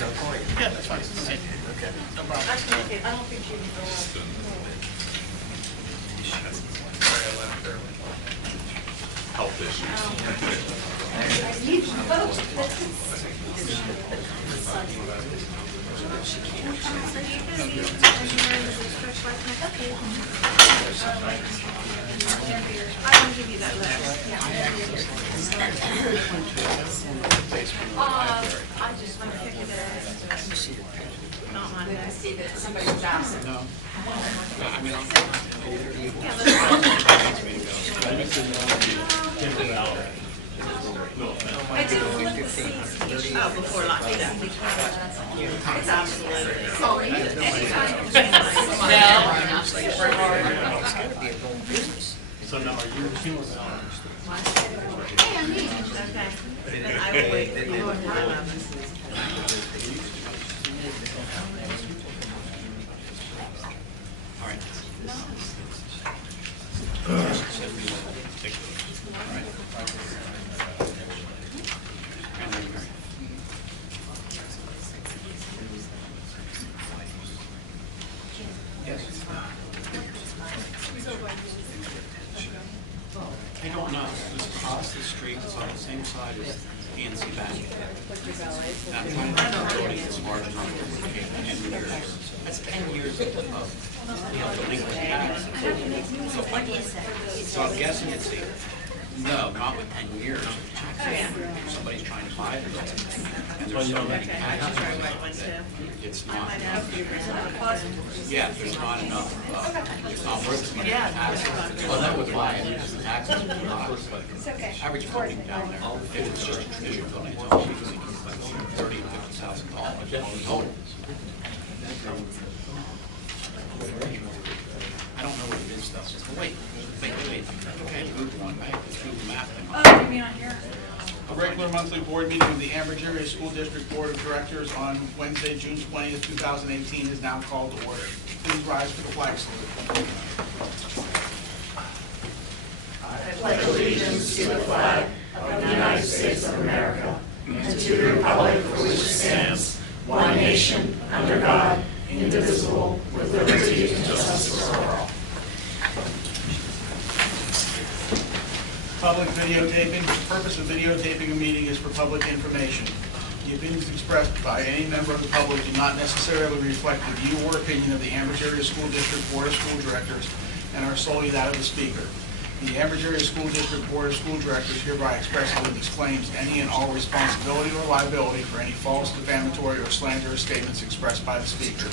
Yeah, that's fine. Okay. No problem. I don't think you can go up. Health issues. You vote. I can give you that letter. I just want to pick it up. Not mine. I see that somebody's absent. No. I did look at the seats. Oh, before lunch. It's absolutely. Oh, So now are you feeling Hey, I'm me. Okay. Then I will wait for you. all right? I don't know. It's across the street. It's on the same side as PNC Bank. That building is large enough to take 10 years. That's 10 years of delinquent taxes. So I'm guessing it's no, not with 10 years. Somebody's trying to buy it. And there's so many taxes. It's not enough. Yeah, there's not enough. It's not worth the taxes. Well, that would buy it. The taxes would not. But average building down there, if it's just a traditional building, it's only $30,000 to $50,000 total. I don't know what it is though. Wait. Okay, move on. I have to do the math thing. Oh, maybe not here. A regular monthly board meeting of the Ambridge Area School District Board of Directors on Wednesday, June 20th, 2018 is now called to order. Please rise for the flag salute. I pledge allegiance to the flag of the United States of America and to the republic for which it stands, one nation, under God, indivisible, with liberty and justice for all. Public videotaping. The purpose of videotaping a meeting is for public information. The opinions expressed by any member of the public do not necessarily reflect the view or opinion of the Ambridge Area School District Board of School Directors and are solely that of the speaker. The Ambridge Area School District Board of School Directors hereby expressly disclaims any and all responsibility or liability for any false, defamatory, or slanderous statements expressed by the speaker.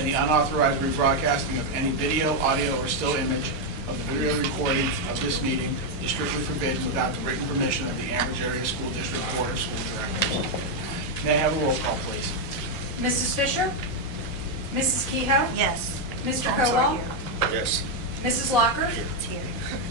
Any unauthorized rebroadcasting of any video, audio, or still image of the video recording of this meeting is strictly forbidden without the written permission of the Ambridge Area School District Board of School Directors. May I have a roll call, please? Mrs. Fisher? Mrs. Kehoe? Yes. Mr. Kowal? Yes. Mrs. Locker? It's here.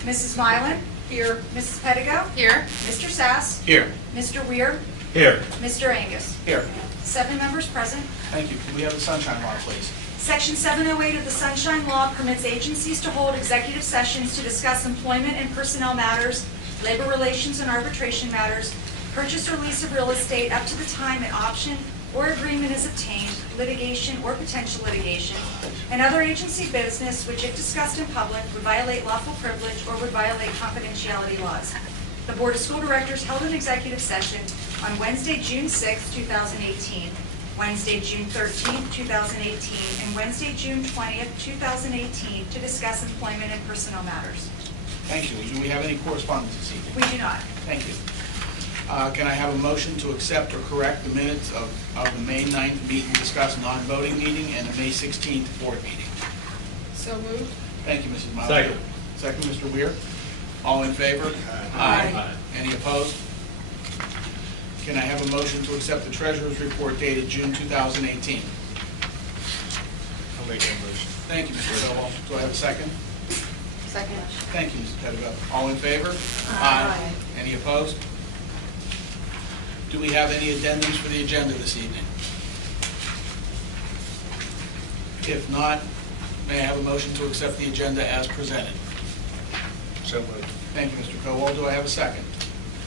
Mrs. Mylan? Here. Mrs. Pettigo? Here. Mr. Sass? Here. Mr. Weir? Here. Mr. Angus? Here. 7 members present. Thank you. Can we have the sunshine law, please? Section 708 of the Sunshine Law permits agencies to hold executive sessions to discuss employment and personnel matters, labor relations and arbitration matters, purchase or lease of real estate up to the time an option or agreement is obtained, litigation or potential litigation, and other agency business which, if discussed in public, would violate lawful privilege or would violate confidentiality laws. The Board of School Directors held an executive session on Wednesday, June 6, 2018, Wednesday, June 13, 2018, and Wednesday, June 20th, 2018, to discuss employment and personnel matters. Thank you. Do we have any correspondence this evening? We do not. Thank you. Can I have a motion to accept or correct the minutes of the May 9th meet and discuss non-voting meeting and the May 16th board meeting? So moved. Thank you, Mrs. Miles. Second. Second, Mr. Weir. All in favor? Aye. Any opposed? Can I have a motion to accept the treasurer's report dated June 2018? I'll make that motion. Thank you, Mr. Stovall. Do I have a second? Second. Thank you, Mrs. Pettigrew. All in favor? Aye. Any opposed? Do we have any addendums for the agenda this evening? If not, may I have a motion to accept the agenda as presented? So moved. Thank you, Mr. Kowal. Do I have a second?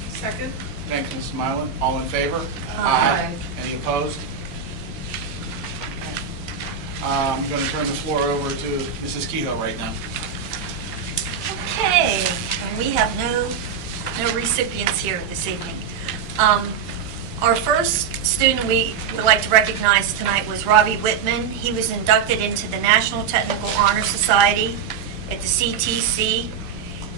Second. Thank you, Mrs. Mylan. All in favor? Aye. Any opposed? I'm going to turn the floor over to Mrs. Kehoe right now. Okay, and we have no recipients here this evening. Our first student we would like to recognize tonight was Robbie Whitman. He was inducted into the National Technical Honor Society at the CTC.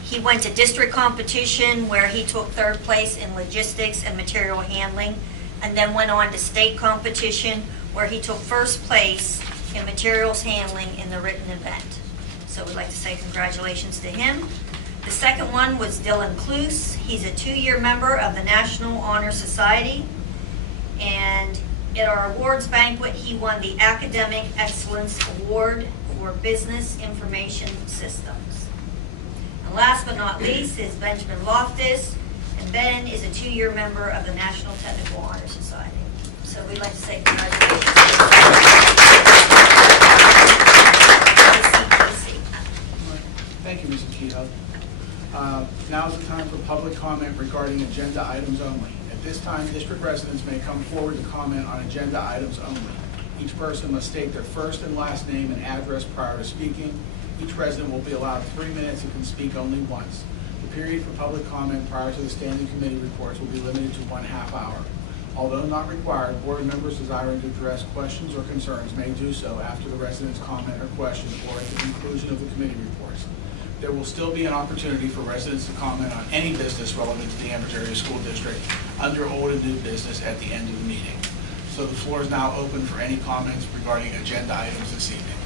He went to district competition where he took third place in logistics and material handling, and then went on to state competition where he took first place in materials handling in the written event. So we'd like to say congratulations to him. The second one was Dylan Cluse. He's a 2-year member of the National Honor Society. And at our awards banquet, he won the Academic Excellence Award for Business Information Systems. And last but not least is Benjamin Loftus. And Ben is a 2-year member of the National Technical Honor Society. So we'd like to say congratulations to the CTC. Thank you, Mrs. Kehoe. Now is the time for public comment regarding agenda items only. At this time, district residents may come forward to comment on agenda items only. Each person must state their first and last name and address prior to speaking. Each resident will be allowed 3 minutes and can speak only once. The period for public comment prior to the standing committee reports will be limited to 1/2 hour. Although not required, board members desiring to address questions or concerns may do so after the resident's comment or question or at the conclusion of the committee reports. There will still be an opportunity for residents to comment on any business relevant to the Ambridge Area School District under old and new business at the end of the meeting. So the floor is now open for any comments regarding agenda items this evening.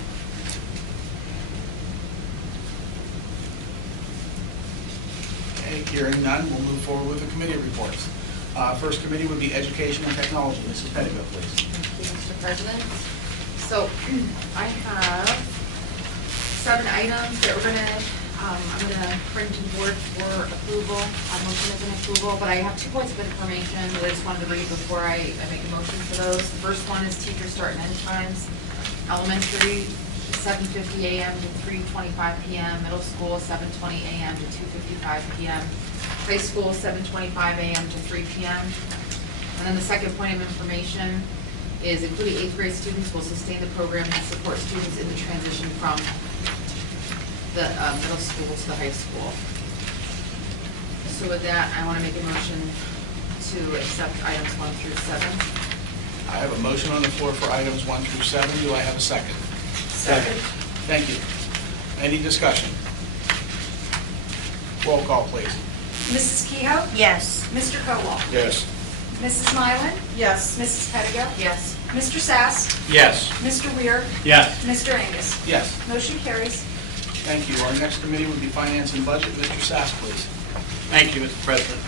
Okay, hearing none, we'll move forward with the committee reports. First committee would be Education and Technology. Mrs. Pettigrew, please. Thank you, Mr. President. So I have 7 items that I'm gonna bring to the board for approval. Motion is an approval, but I have 2 points of information that I just wanted to read before I make a motion for those. The first one is teacher start and end times. Elementary, 7:50 a.m. to 3:25 p.m. Middle school, 7:20 a.m. to 2:55 p.m. High school, 7:25 a.m. to 3 p.m. And then the second point of information is including 8th grade students will sustain the program and support students in the transition from the middle school to the high school. So with that, I want to make a motion to accept items 1 through 7. I have a motion on the floor for items 1 through 7. Do I have a second? Second. Thank you. Any discussion? Roll call, please. Mrs. Kehoe? Yes. Mr. Kowal? Yes. Mrs. Mylan? Yes. Mrs. Pettigrew? Yes. Mr. Sass? Yes. Mr. Weir? Yes. Mr. Angus? Yes. Motion carries. Thank you. Our next committee would be Finance and Budget. Mr. Sass, please. Thank you, Mr. President.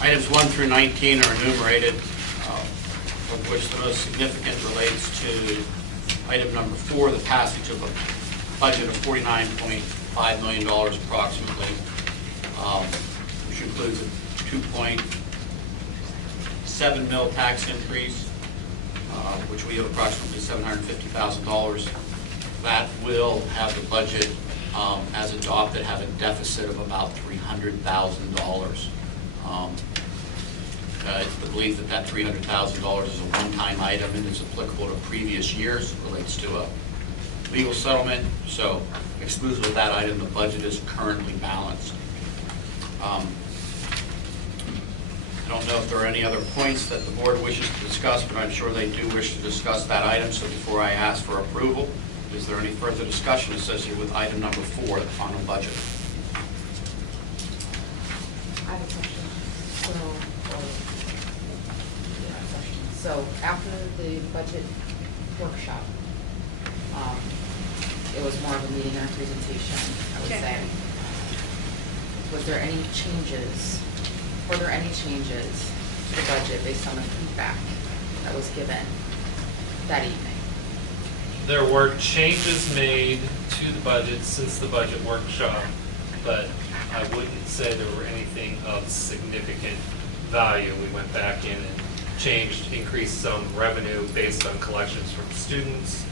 Items 1 through 19 are enumerated, of which the most significant relates to item number 4, the passage of a budget of $49.5 million approximately, which includes a 2.7 mil tax increase, which we have approximately $750,000. That will have the budget, as adopted, have a deficit of about $300,000. It's the belief that that $300,000 is a one-time item and is applicable to previous years. It relates to a legal settlement. So exclusive of that item, the budget is currently balanced. I don't know if there are any other points that the board wishes to discuss, but I'm sure they do wish to discuss that item. So before I ask for approval, is there any further discussion associated with item number 4, the final budget? I have a question. So after the budget workshop, it was more of a meeting and a presentation, I would Okay. say. Was there any changes, were there any changes to the budget based on the feedback that was given that evening? There were changes made to the budget since the budget workshop, but I wouldn't say there were anything of significant value. We went back in and changed, increased some revenue based on collections from students,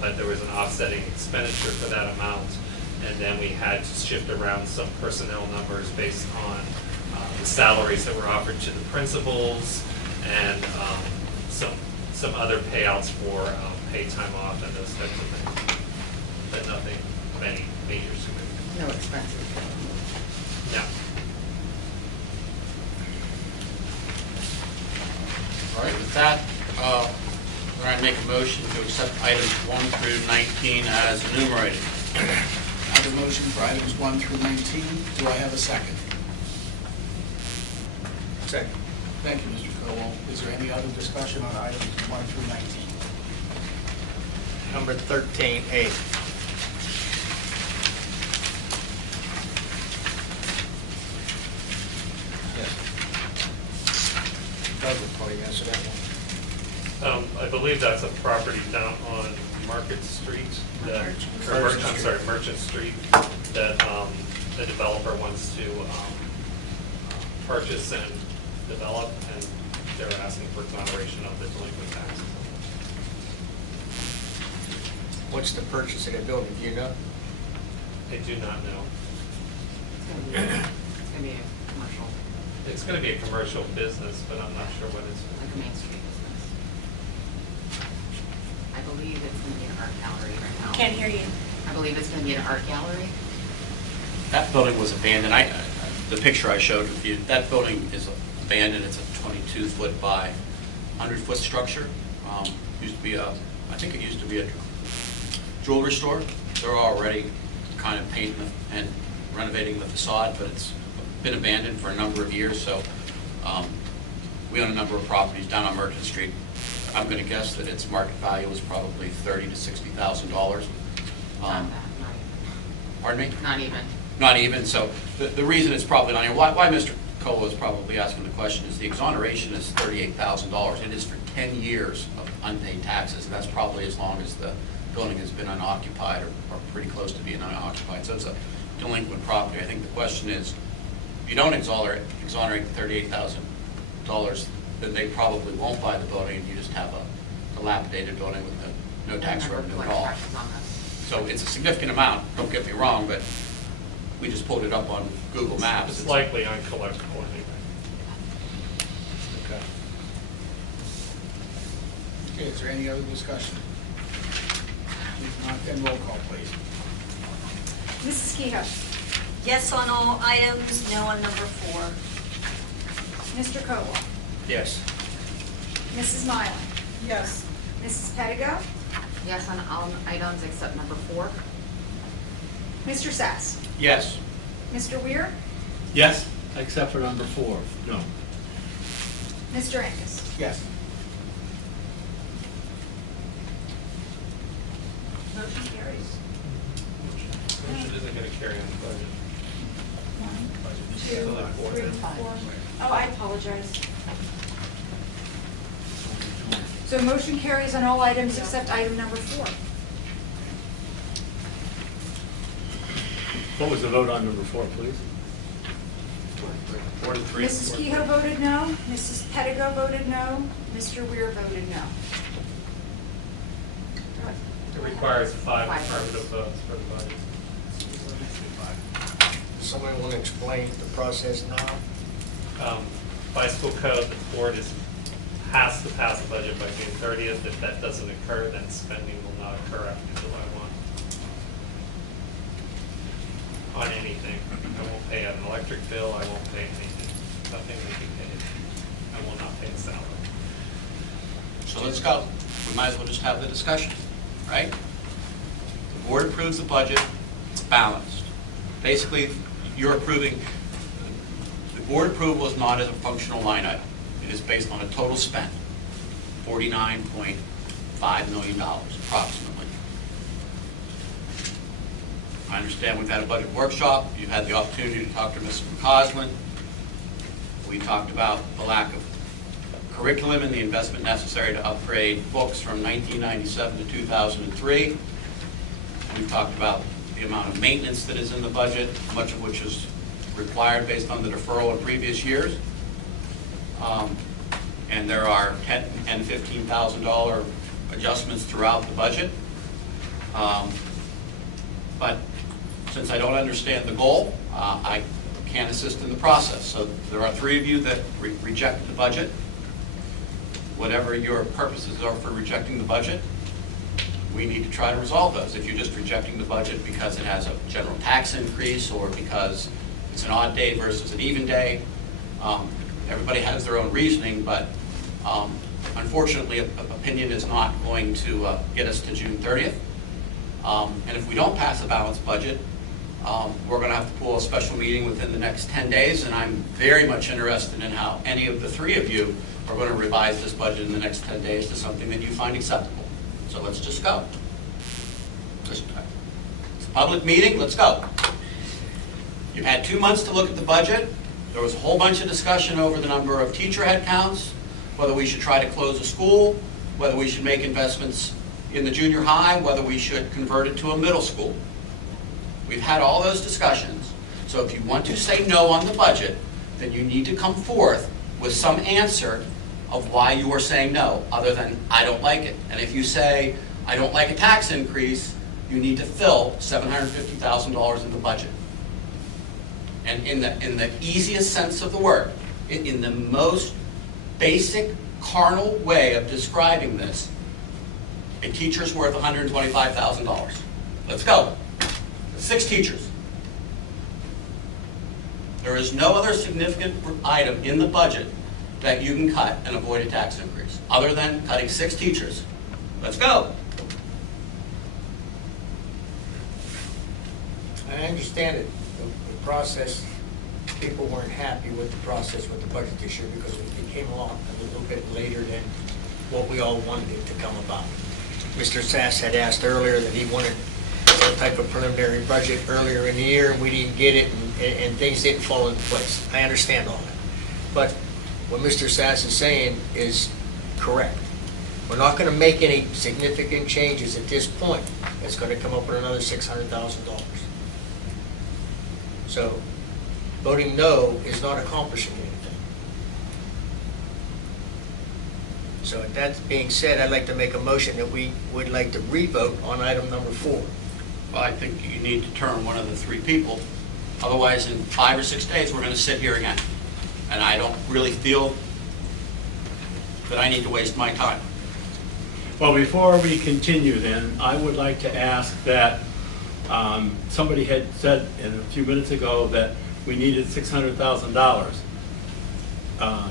but there was an offsetting expenditure for that amount. And then we had to shift around some personnel numbers based on the salaries that were offered to the principals and some some other payouts for paid time off and those types of things, but nothing of any major significance. No expenses. No. All right, with that, we're going to make a motion to accept items 1 through 19 as enumerated. I have a motion for items 1 through 19. Do I have a second? Second. Thank you, Mr. Colwell. Is there any other discussion on items 1 through 19? Number 13A. Yes. Douglas, probably answer that one. I believe that's a property down on Market Street, that, Merchant Street, that the developer wants to purchase and develop, and they're asking for exoneration of the delinquent taxes. What's the purchase of that building, do you know? I do not know. It's gonna be a commercial, It's going to be a commercial business, but I'm not sure what it's. like a Main Street business. I believe it's gonna be an art gallery right now. Can't hear you. I believe it's gonna be an art gallery. That building was abandoned. The picture I showed with you, that building is abandoned. It's a 22-foot by 100-foot structure. Used to be I think it used to be a jewelry store. They're already kind of painting and renovating the facade, but it's been abandoned for a number of years. So we own a number of properties down on Merchant Street. I'm going to guess that its market value is probably $30,000 to $60,000. Not that, Pardon me? not even. Not even. So the reason it's probably not here, why Mr. Cole is probably asking the question is the exoneration is $38,000. It is for 10 years of unpaid taxes, and that's probably as long as the building has been unoccupied or pretty close to being unoccupied. So it's a delinquent property. I think the question is, if you don't exonerate the $38,000, then they probably won't buy the building, and you just have a dilapidated building with no tax Never revenue at collect all. taxes on this. So it's a significant amount, don't get me wrong, but we just pulled it up on Google Maps. It's likely uncollectible anyway. Okay. Okay, is there any other discussion? If not, then roll call, please. Mrs. Kehoe. Yes on all items, no on number 4. Mr. Colwell. Yes. Mrs. Mylan. Yes. Mrs. Pettigo. Yes on all items except number 4. Mr. Sass. Yes. Mr. Weir. Yes, except for number 4, no. Mr. Angus. Yes. Motion carries. Motion isn't going to carry on the budget. 1, 2, 3, 4. Oh, I apologize. So motion carries on all items except item number 4. What was the vote on number 4, please? 4 to 3. Mrs. Kehoe voted no. Mrs. Pettigo voted no. Mr. Weir voted no. It requires 5 Five affirmative votes. votes for the budget. Someone will explain the process now? By school code, the board has to pass the budget by June 30th. If that doesn't occur, then spending will not occur after July 1. On anything. I won't pay an electric bill, I won't pay anything. Nothing will be paid. I will not pay a salary. So let's go. We might as well just have the discussion, right? The board approves the budget, it's balanced. Basically, you're approving, the board approval is not as a functional line item. It is based on a total spend, $49.5 million approximately. I understand we've had a budget workshop. You've had the opportunity to talk to Mrs. McCausland. We talked about the lack of curriculum and the investment necessary to upgrade books from 1997 to 2003. We've talked about the amount of maintenance that is in the budget, much of which is required based on the deferral in previous years. And there are $10,000 and $15,000 adjustments throughout the budget. But since I don't understand the goal, I can't assist in the process. So there are 3 of you that rejected the budget. whatever your purposes are for rejecting the budget, we need to try to resolve those. If you're just rejecting the budget because it has a general tax increase or because it's an odd day versus an even day, everybody has their own reasoning, but unfortunately, opinion is not going to get us to June 30th. And if we don't pass a balanced budget, we're going to have to pull a special meeting within the next 10 days, and I'm very much interested in how any of the three of you are going to revise this budget in the next 10 days to something that you find acceptable. So let's just go. It's a public meeting, let's go. You've had 2 months to look at the budget. There was a whole bunch of discussion over the number of teacher headcounts, whether we should try to close a school, whether we should make investments in the junior high, whether we should convert it to a middle school. We've had all those discussions. So if you want to say no on the budget, then you need to come forth with some answer of why you are saying no, other than I don't like it. And if you say I don't like a tax increase, you need to fill $750,000 in the budget. And in the easiest sense of the word, in the most basic carnal way of describing this, a teacher's worth $125,000. Let's go. 6 teachers. There is no other significant item in the budget that you can cut and avoid a tax increase, other than cutting 6 teachers. Let's go. I understand it, the process, people weren't happy with the process with the budget this year because it came along a little bit later than what we all wanted it to come about. Mr. Sass had asked earlier that he wanted some type of preliminary budget earlier in the year, and we didn't get it, and things didn't fall into place. I understand all that. But what Mr. Sass is saying is correct. We're not going to make any significant changes at this point. It's going to come up with another $600,000. So voting no is not accomplishing anything. So with that being said, I'd like to make a motion that we would like to re-vote on item number 4. Well, I think you need to turn one of the 3 people. Otherwise, in 5 or 6 days, we're going to sit here again. And I don't really feel that I need to waste my time. Well, before we continue then, I would like to ask that, somebody had said a few minutes ago that we needed $600,000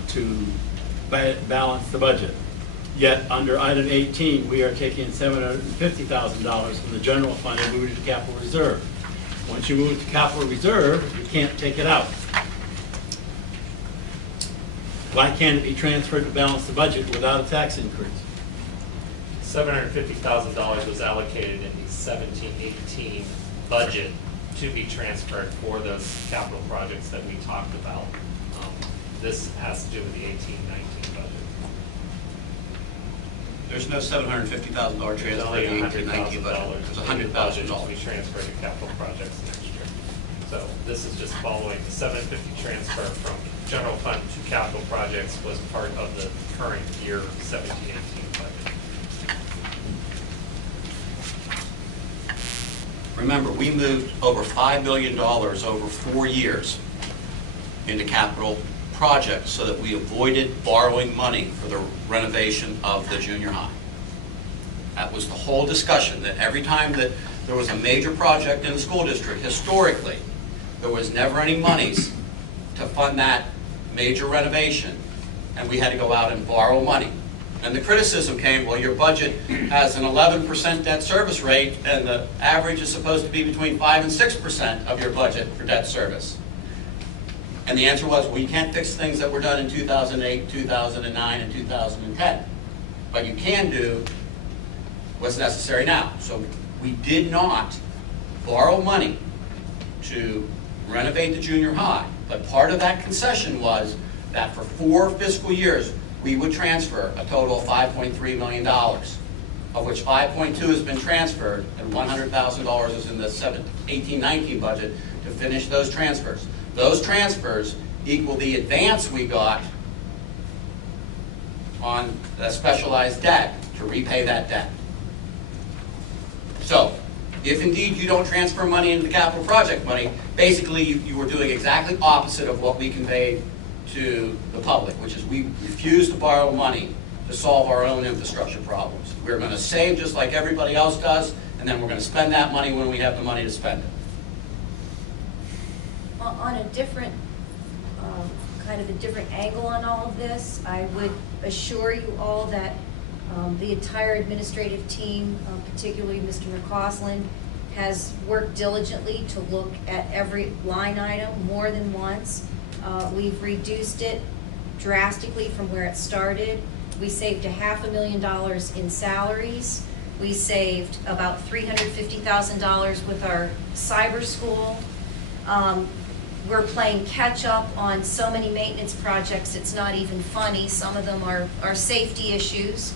to balance the budget. Yet, under item 18, we are taking $750,000 from the general fund and moving it to capital reserve. Once you move it to capital reserve, you can't take it out. Why can't it be transferred to balance the budget without a tax increase? $750,000 was allocated in the 17-18 budget to be transferred for those capital projects that we talked about. This has to do with the 18-19 budget. There's no $750,000 transfer Only in the 18-19 budget. There's $100,000. To be transferred to capital projects next year. So this is just following the 750 transfer from general fund to capital projects was part of the current year 17-18 budget. Remember, we moved over $5 billion over 4 years into capital projects so that we avoided borrowing money for the renovation of the junior high. That was the whole discussion, that every time that there was a major project in the school district, historically, there was never any monies to fund that major renovation, and we had to go out and borrow money. And the criticism came, well, your budget has an 11% debt service rate, and the average is supposed to be between 5 and 6% of your budget for debt service. And the answer was, well, you can't fix things that were done in 2008, 2009, and 2010. But you can do what's necessary now. So we did not borrow money to renovate the junior high. But part of that concession was that for 4 fiscal years, we would transfer a total of $5.3 million, of which 5.2 has been transferred, and $100,000 is in the 18-19 budget to finish those transfers. Those transfers equal the advance we got on the specialized debt to repay that debt. So, if indeed you don't transfer money into the capital project money, basically you were doing exactly opposite of what we conveyed to the public, which is we refuse to borrow money to solve our own infrastructure problems. We're going to save just like everybody else does, and then we're going to spend that money when we have the money to spend it. On a different, kind of a different angle on all of this, I would assure you all that the entire administrative team, particularly Mr. McCausland, has worked diligently to look at every line item more than once. We've reduced it drastically from where it started. We saved $500,000 in salaries. We saved about $350,000 with our cyber school. We're playing catch up on so many maintenance projects, it's not even funny. Some of them are safety issues.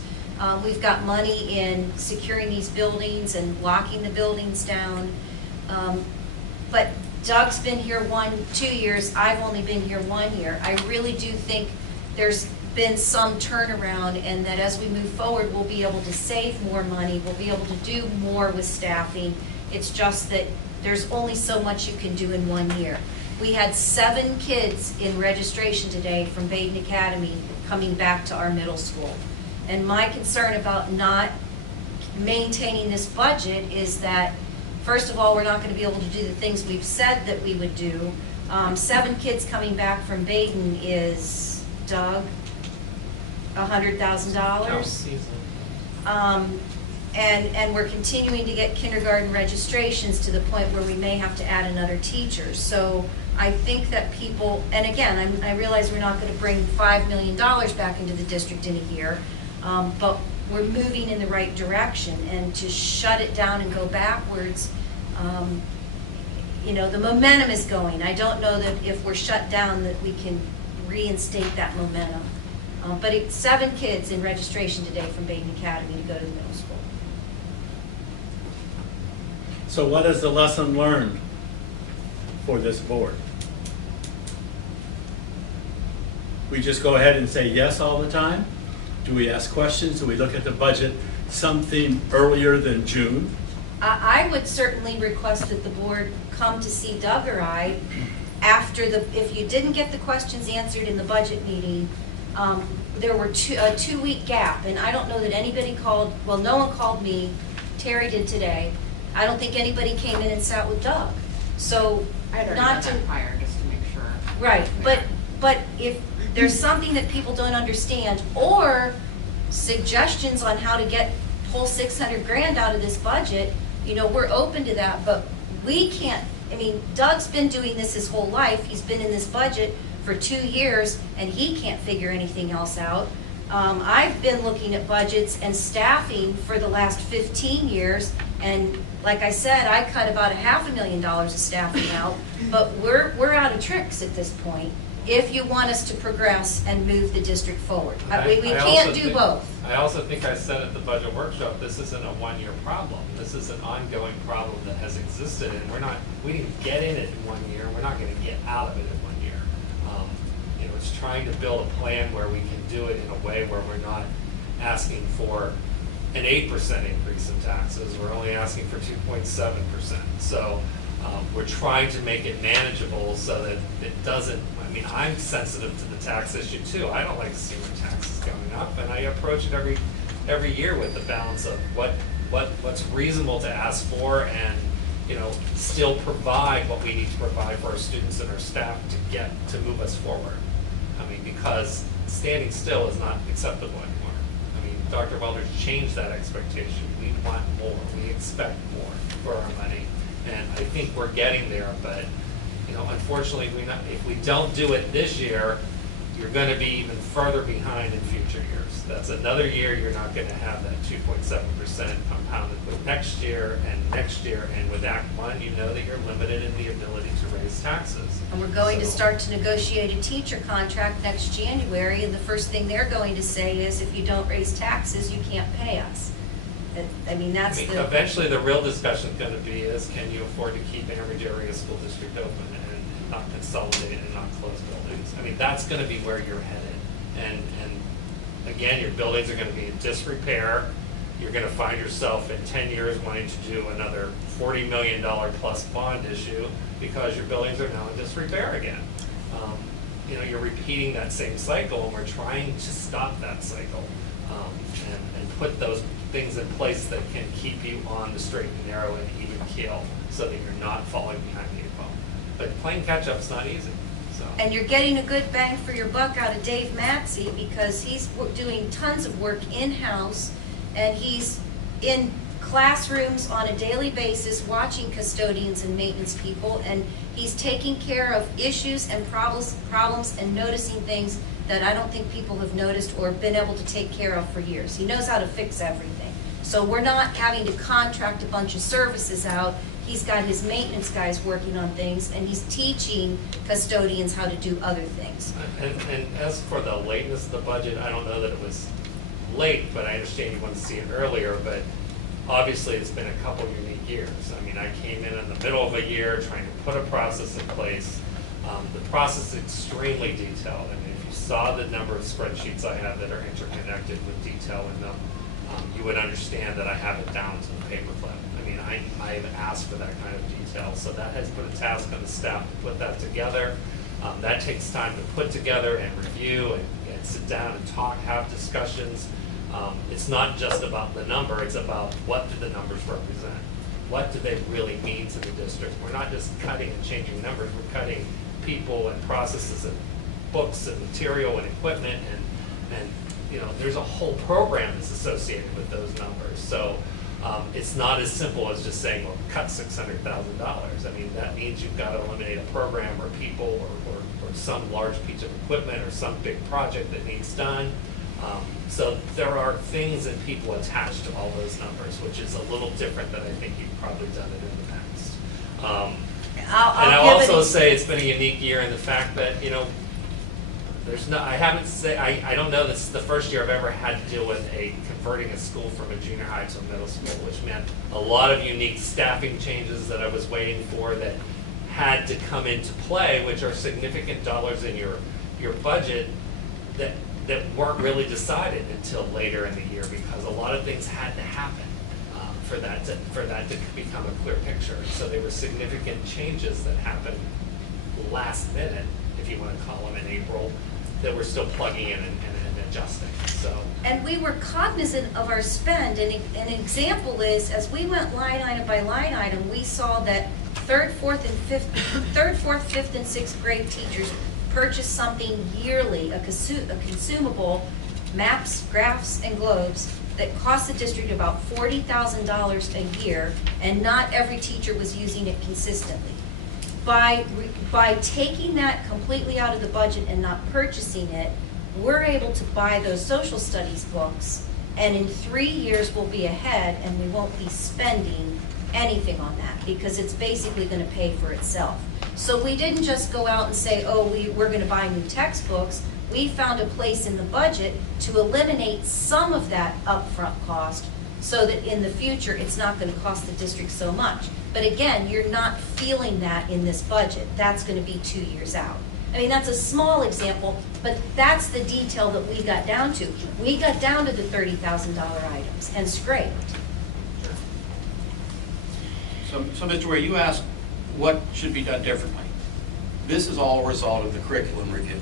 We've got money in securing these buildings and locking the buildings down. But Doug's been here 2 years, I've only been here 1 year. I really do think there's been some turnaround, and that as we move forward, we'll be able to save more money, we'll be able to do more with staffing. It's just that there's only so much you can do in 1 year. We had 7 kids in registration today from Baden Academy coming back to our middle school. And my concern about not maintaining this budget is that, first of all, we're not going to be able to do the things we've said that we would do. 7 kids coming back from Baden is, Doug, $100,000. And we're continuing to get kindergarten registrations to the point where we may have to add another teacher. So I think that people, and again, I realize we're not going to bring $5 million back into the district in a year, but we're moving in the right direction. And to shut it down and go backwards, you know, the momentum is going. I don't know that if we're shut down that we can reinstate that momentum. But it's 7 kids in registration today from Baden Academy to go to the middle school. So what is the lesson learned for this board? We just go ahead and say yes all the time? Do we ask questions? Do we look at the budget something earlier than June? I would certainly request that the board come to see Doug or I after if you didn't get the questions answered in the budget meeting, there were a 2-week gap, and I don't know that anybody called, well, no one called me, Terry did today. I don't think anybody came in and sat with Doug. So I had already done that prior, just to make sure. Right, but if there's something that people don't understand, or suggestions on how to pull 600 grand out of this budget, you know, we're open to that, but we can't, I mean, Doug's been doing this his whole life, he's been in this budget for 2 years, and he can't figure anything else out. I've been looking at budgets and staffing for the last 15 years, and like I said, I cut about $500,000 of staffing out, but we're out of tricks at this point if you want us to progress and move the district forward. We can't do both. I also think I said at the budget workshop, this isn't a one-year problem. This is an ongoing problem that has existed, and we didn't get in it in 1 year, and we're not going to get out of it in 1 year. You know, it's trying to build a plan where we can do it in a way where we're not asking for an 8% increase in taxes. We're only asking for 2.7%. So we're trying to make it manageable so that it doesn't, I mean, I'm sensitive to the tax issue too. I don't like to see my taxes going up, and I approach it every year with the balance of what's reasonable to ask for, and you know, still provide what we need to provide for our students and our staff to move us forward. I mean, because standing still is not acceptable anymore. I mean, Dr. Welder's changed that expectation. We want more. We expect more for our money. And I think we're getting there, but you know, unfortunately, if we don't do it this year, you're going to be even further behind in future years. That's another year you're not going to have that 2.7% compounded with next year, and with Act 1, you know that you're limited in the ability to raise taxes. And we're going to start to negotiate a teacher contract next January, and the first thing they're going to say is, if you don't raise taxes, you can't pay us. I mean, eventually the real discussion is going to be is, can you afford to keep Ambridge Area School District open and not consolidate and not close buildings? I mean, that's going to be where you're headed. And again, your buildings are going to be in disrepair. You're going to find yourself in 10 years wanting to do another $40 million plus bond issue because your buildings are now in disrepair again. You know, you're repeating that same cycle, and we're trying to stop that cycle. and put those things in place that can keep you on the straight and narrow and even keel, so that you're not falling behind the eight ball. But playing catch-up's not easy, so. And you're getting a good bang for your buck out of Dave Matzy, because he's doing tons of work in-house, and he's in classrooms on a daily basis, watching custodians and maintenance people, and he's taking care of issues and problems and noticing things that I don't think people have noticed or been able to take care of for years. He knows how to fix everything. So we're not having to contract a bunch of services out. He's got his maintenance guys working on things, and he's teaching custodians how to do other things. And as for the lateness of the budget, I don't know that it was late, but I understand you want to see it earlier, but obviously it's been a couple unique years. I mean, I came in the middle of a year trying to put a process in place. The process is extremely detailed. I mean, if you saw the number of spreadsheets I have that are interconnected with detail in them, you would understand that I have it down to the paperclip. I mean, I have asked for that kind of detail, so that has put a task on the staff to put that together. That takes time to put together and review and sit down and talk, have discussions. It's not just about the number, it's about what do the numbers represent? What do they really mean to the district? We're not just cutting and changing numbers, we're cutting people and processes and books and material and equipment, and you know, there's a whole program that's associated with those numbers. So it's not as simple as just saying, well, cut $600,000. I mean, that means you've got to eliminate a program or people or some large piece of equipment or some big project that needs done. So there are things and people attached to all those numbers, which is a little different than I think you've probably done it in the past. And I'll also say it's been a unique year in the fact that, you know, I don't know, this is the first year I've ever had to deal with converting a school from a junior high to a middle school, which meant a lot of unique staffing changes that I was waiting for that had to come into play, which are significant dollars in your budget that weren't really decided until later in the year, because a lot of things had to happen for that to become a clear picture. So there were significant changes that happened last minute, if you want to call them, in April, that we're still plugging in and adjusting. So. And we were cognizant of our spend, and an example is, as we went line item by line item, we saw that third, fourth, fifth, and sixth grade teachers purchase something yearly, a consumable, maps, graphs, and globes, that cost the district about $40,000 a year, and not every teacher was using it consistently. By taking that completely out of the budget and not purchasing it, we're able to buy those social studies books, and in 3 years we'll be ahead, and we won't be spending anything on that, because it's basically going to pay for itself. So we didn't just go out and say, oh, we're going to buy new textbooks. We found a place in the budget to eliminate some of that upfront cost, so that in the future it's not going to cost the district so much. But again, you're not feeling that in this budget. That's going to be 2 years out. I mean, that's a small example, but that's the detail that we got down to. We got down to the $30,000 items and scraped. So Mr. Ware, you asked what should be done differently. This is all a result of the curriculum review.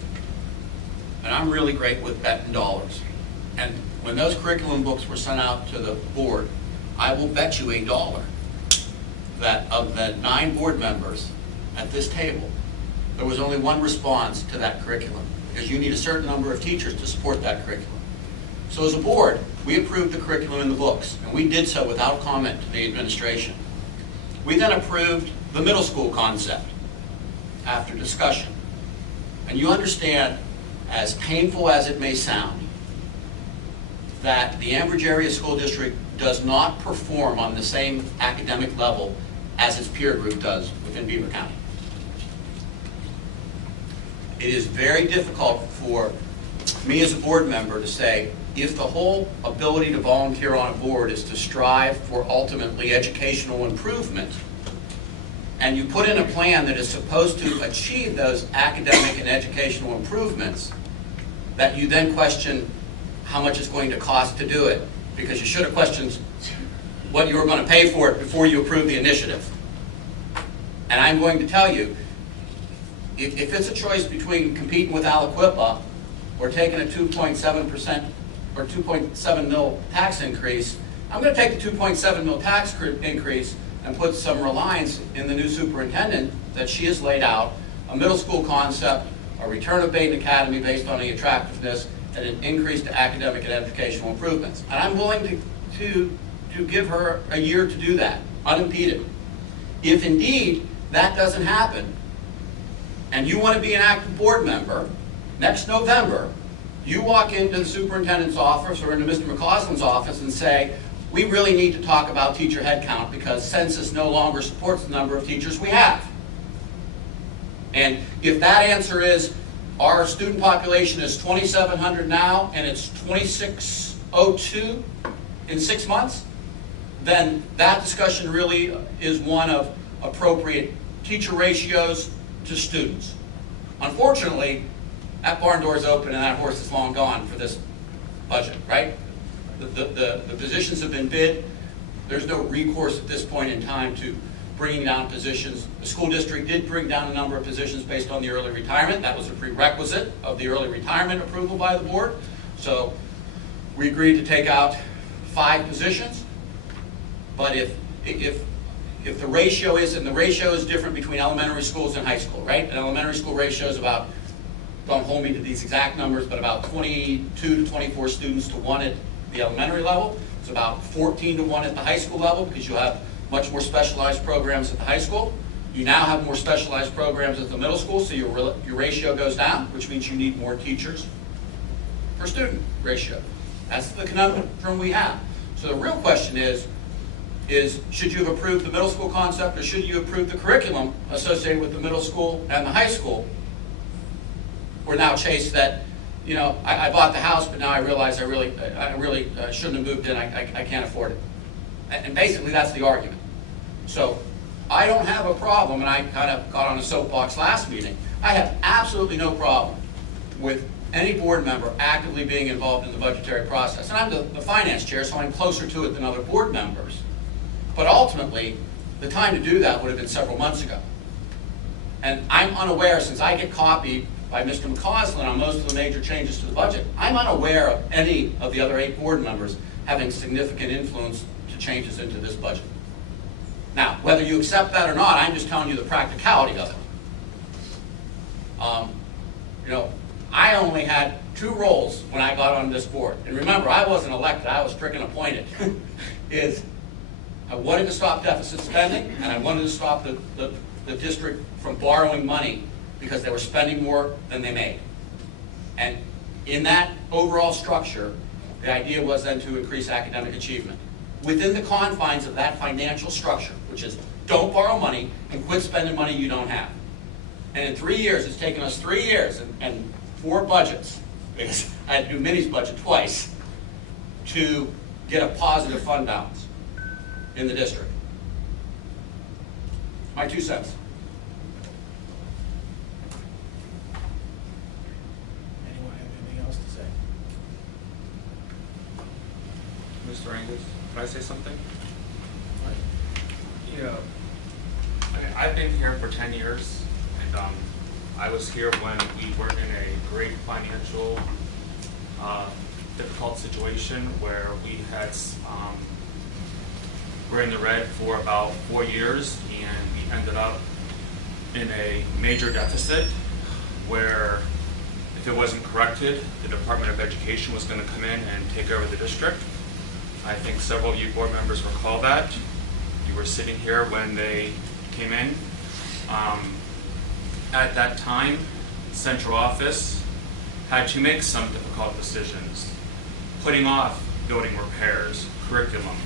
And I'm really great with betting dollars. And when those curriculum books were sent out to the board, I will bet you $1 that of the 9 board members at this table, there was only one response to that curriculum, because you need a certain number of teachers to support that curriculum. So as a board, we approved the curriculum in the books, and we did so without comment to the administration. We then approved the middle school concept after discussion. And you understand, as painful as it may sound, that the Ambridge Area School District does not perform on the same academic level as its peer group does within Beaver County. It is very difficult for me as a board member to say, if the whole ability to volunteer on a board is to strive for ultimately educational improvement, and you put in a plan that is supposed to achieve those academic and educational improvements, that you then question how much it's going to cost to do it, because you should have questioned what you were going to pay for it before you approved the initiative. And I'm going to tell you, if it's a choice between competing with Aliquippa or taking a 2.7% or 2.7 mil tax increase, I'm going to take the 2.7 mil tax increase and put some reliance in the new superintendent that she has laid out, a middle school concept, a return of Baden Academy based on the attractiveness, and an increase to academic and educational improvements. And I'm willing to give her a year to do that, unimpeded. If indeed that doesn't happen, and you want to be an active board member, next November, you walk into the superintendent's office or into Mr. McCausland's office and say, we really need to talk about teacher headcount because census no longer supports the number of teachers we have. And if that answer is our student population is 2,700 now and it's 2,602 in 6 months, then that discussion really is one of appropriate teacher ratios to students. Unfortunately, that barn door is open and that horse is long gone for this budget, right? The positions have been bid. There's no recourse at this point in time to bringing down positions. The school district did bring down a number of positions based on the early retirement. That was a prerequisite of the early retirement approval by the board. So we agreed to take out 5 positions. But if the ratio is, and the ratio is different between elementary schools and high school, right? An elementary school ratio is about, don't hold me to these exact numbers, but about 22 to 24 students to 1 at the elementary level. It's about 14 to 1 at the high school level because you have much more specialized programs at the high school. You now have more specialized programs at the middle school, so your ratio goes down, which means you need more teachers per student ratio. That's the conundrum we have. So the real question is should you have approved the middle school concept or should you approve the curriculum associated with the middle school and the high school? We're now chased that, you know, I bought the house, but now I realize I really shouldn't have moved in. I can't afford it. And basically that's the argument. So I don't have a problem, and I kind of got on a soapbox last meeting. I have absolutely no problem with any board member actively being involved in the budgetary process. And I'm the finance chair, so I'm closer to it than other board members. But ultimately, the time to do that would have been several months ago. And I'm unaware, since I get copied by Mr. McCausland on most of the major changes to the budget, I'm unaware of any of the other 8 board members having significant influence to changes into this budget. Now, whether you accept that or not, I'm just telling you the practicality of it. You know, I only had 2 roles when I got on this board. And remember, I wasn't elected, I was stricken appointed. I wanted to stop deficit spending, and I wanted to stop the district from borrowing money because they were spending more than they made. And in that overall structure, the idea was then to increase academic achievement within the confines of that financial structure, which is don't borrow money and quit spending money you don't have. And in 3 years, it's taken us 3 years and 4 budgets, because I had to do Minnie's budget twice, to get a positive fund balance in the district. My 2 cents. Anyone have anything else to say? Mr. Angus, can I say something? What? Yeah. I mean, I've been here for 10 years, and I was here when we were in a great financial difficult situation where we had were in the red for about 4 years, and we ended up in a major deficit where if it wasn't corrected, the Department of Education was going to come in and take over the district. I think several of you board members recall that. You were sitting here when they came in. At that time, central office had to make some difficult decisions, putting off building repairs, curriculum,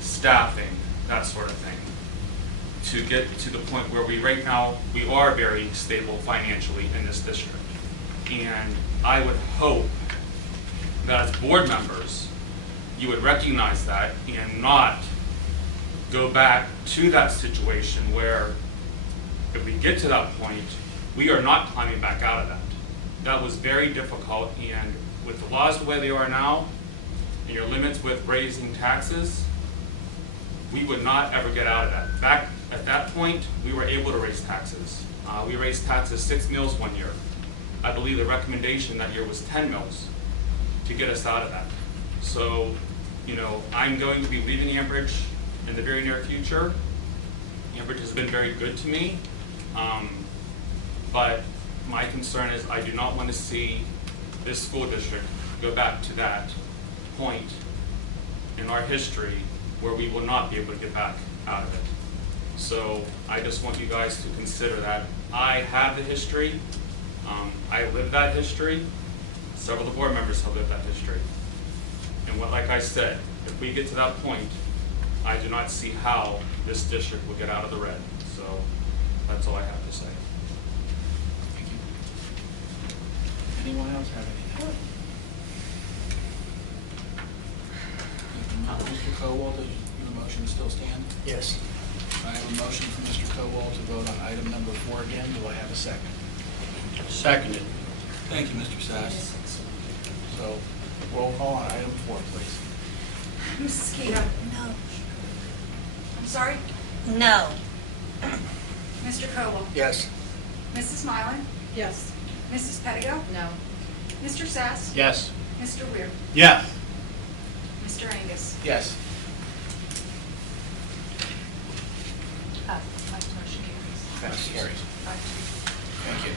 staffing, that sort of thing, to get to the point where right now we are very stable financially in this district. And I would hope that as board members, you would recognize that and not go back to that situation where if we get to that point, we are not climbing back out of that. That was very difficult, and with the laws the way they are now, and your limits with raising taxes, we would not ever get out of that. Back at that point, we were able to raise taxes. We raised taxes 6 mills one year. I believe the recommendation that year was 10 mills. to get us out of that. So, you know, I'm going to be leaving Ambridge in the very near future. Ambridge has been very good to me, but my concern is I do not want to see this school district go back to that point in our history where we will not be able to get back out of it. So I just want you guys to consider that. I have the history. I lived that history. Several of the board members have lived that history. And what, like I said, if we get to that point, I do not see how this district will get out of the red. So that's all I have to say. Thank you. Anyone else have anything? If not, Mr. Cowell, does the motion still stand? Yes. I have a motion from Mr. Cowell to vote on item number 4 again. Do I have a second? Seconded. Thank you, Mr. Sass. So, roll call on item 4, please. Mrs. Keto? No. I'm sorry? No. Mr. Cowell? Yes. Mrs. Mylan? Yes. Mrs. Pettigo? No. Mr. Sass? Yes. Mr. Weir? Yes. Mr. Angus? Yes. Motion carries. That carries. 5-2. Thank you.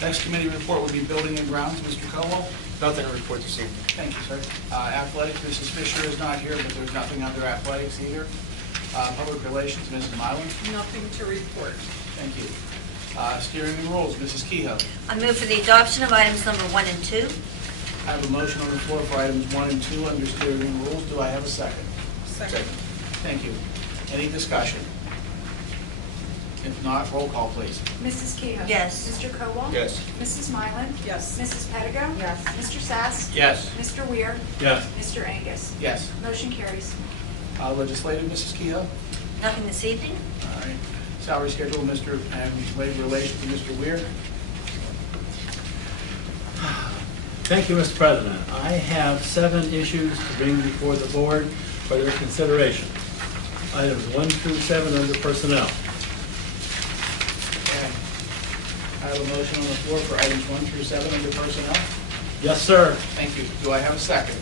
Next committee report would be Building and Grounds. Mr. Cowell? Nothing to report this evening. Thank you, sir. Athletics, Mrs. Fisher is not here, but there's nothing under athletics either. Public Relations, Mrs. Mylan? Nothing to report. Thank you. Steering and Rules, Mrs. Kehoe? I move for the adoption of items number 1 and 2. I have a motion on the floor for items 1 and 2 under Steering and Rules. Do I have a second? Second. Thank you. Any discussion? If not, roll call, please. Mrs. Kehoe? Yes. Mr. Cowell? Yes. Mrs. Mylan? Yes. Mrs. Pettigo? Yes. Mr. Sass? Yes. Mr. Weir? Yes. Mr. Angus? Yes. Motion carries. Legislative, Mrs. Kehoe? Nothing this evening. All right. Salary schedule, Mr. and Labor Relations, Mr. Weir. Thank you, Mr. President. I have 7 issues to bring before the board for their consideration. Items 1 through 7 under personnel. Okay. I have a motion on the floor for items 1 through 7 under personnel. Yes, sir. Thank you. Do I have a second?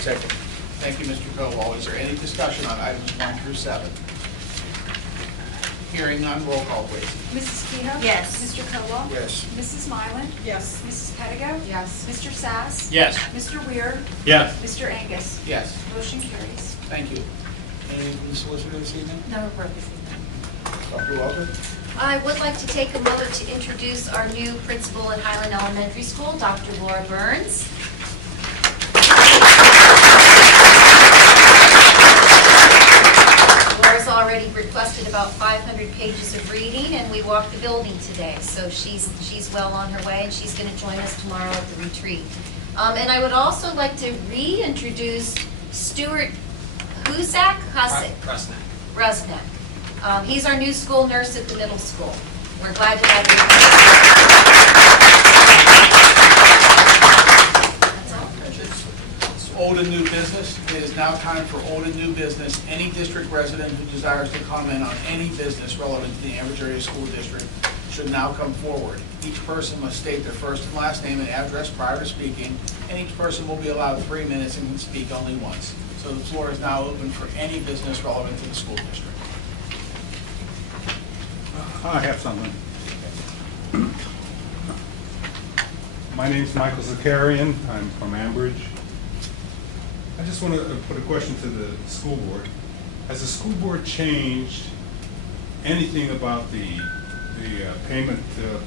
Second. Thank you, Mr. Cowell. Is there any discussion on items 1 through 7? Hearing none, roll call, please. Mrs. Kehoe? Yes. Mr. Cowell? Yes. Mrs. Mylan? Yes. Mrs. Pettigo? Yes. Mr. Sass? Yes. Mr. Weir? Yes. Mr. Angus? Yes. Motion carries. Thank you. Anything from the solicitor this evening? No report this evening. Dr. Walter? I would like to take a moment to introduce our new principal at Highland Elementary School, Dr. Laura Burns. Laura's already requested about 500 pages of reading, and we walked the building today, so she's well on her way, and she's going to join us tomorrow at the retreat. And I would also like to reintroduce Stuart Huzak? Rusnak. He's our new school nurse at the middle school. We're glad to have you. That's all. It's old and new business. It is now time for old and new business. Any district resident who desires to comment on any business relevant to the Ambridge Area School District should now come forward. Each person must state their first and last name and address prior to speaking, and each person will be allowed 3 minutes and can speak only once. So the floor is now open for any business relevant to the school district. I have something. My name's Michael Zakarian. I'm from Ambridge. I just want to put a question to the school board. Has the school board changed anything about the payment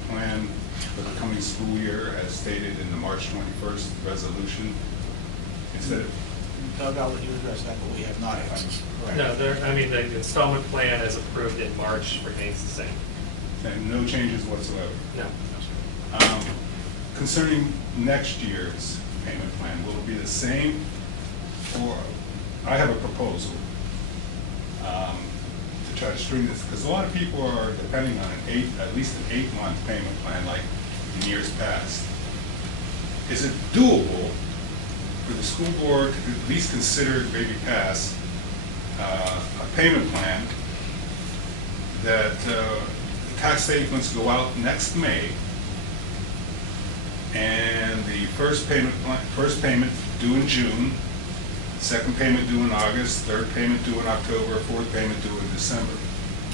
plan for the coming school year as stated in the March 21st resolution? Instead of Doug, I'll let you address that, but we have not, if I'm correct. No, the installment plan as approved in March remains the same. and no changes whatsoever. No. Concerning next year's payment plan, will it be the same? Or, I have a proposal to try to string this, because a lot of people are depending on at least an 8-month payment plan like in years past. Is it doable for the school board to at least consider, maybe pass, a payment plan that tax statements go out next May, and the first payment due in June, second payment due in August, third payment due in October, fourth payment due in December.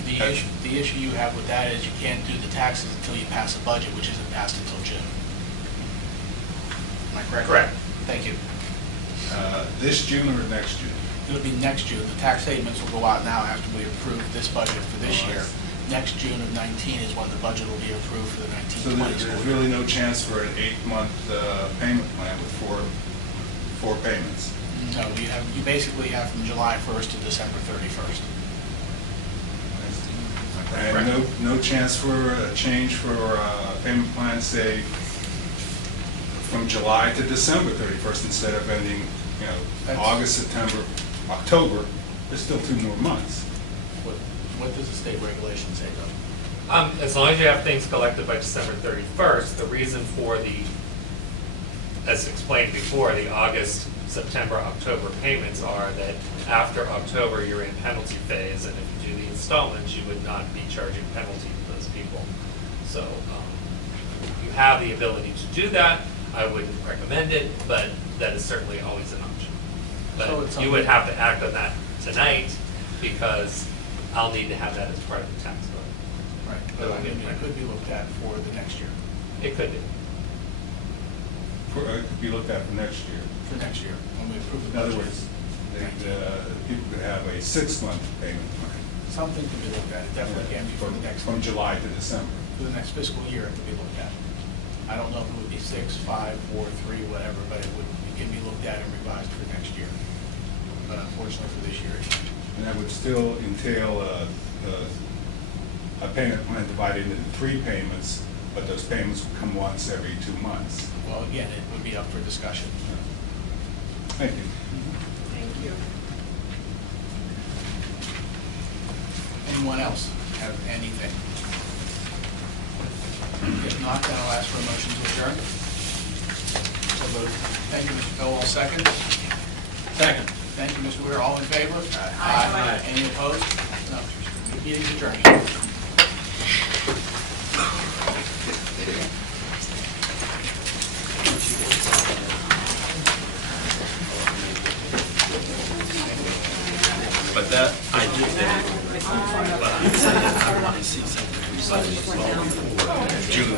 The issue you have with that is you can't do the taxes until you pass a budget, which isn't passed until June. Am I correct? Correct. Thank you. This June or next June? It'll be next June. The tax statements will go out now after we approve this budget for this year. Next June of 19 is when the budget will be approved for the 19-20 So school there's year. really no chance for an 8-month payment plan with four payments? No, you basically have from July 1st to December 31st. And no chance for a change for payment plan, say, from July to December 31st instead of ending, August, September, October? There's still 2 more months. What does the state regulation say, though? As long as you have things collected by December 31st, the reason for as explained before, the August, September, October payments are that after October, you're in penalty phase, and if you do the installments, you would not be charging penalty to those people. So you have the ability to do that. I wouldn't recommend it, but that is certainly always an option. So it's But you would have to act on that tonight, because I'll need to have that as part of the tax vote. Right, but I mean, it could be looked at for the next year, It could be. It could be looked at for next year. for next year, when we approve the In other budget. words, people could have a 6-month payment plan. Something could be looked at, it definitely can be for the next, From July to December. for the next fiscal year, it could be looked at. I don't know if it would be 6, 5, 4, 3, whatever, but it can be looked at and revised for next year. But unfortunately for this year, it's And that would still entail a payment plan divided into 3 payments, but those payments would come once every 2 months. well, again, it would be up for discussion. Thank you. Thank you. Anyone else have anything? If not, then I'll ask for a motion to adjourn. So voted. Thank you, Mr. Bill. All second? Second. Thank you, Mr. Weir. All in favor? Aye. Any opposed? No. Meeting's adjourned. But that, I did that, but I said I want to see something from June.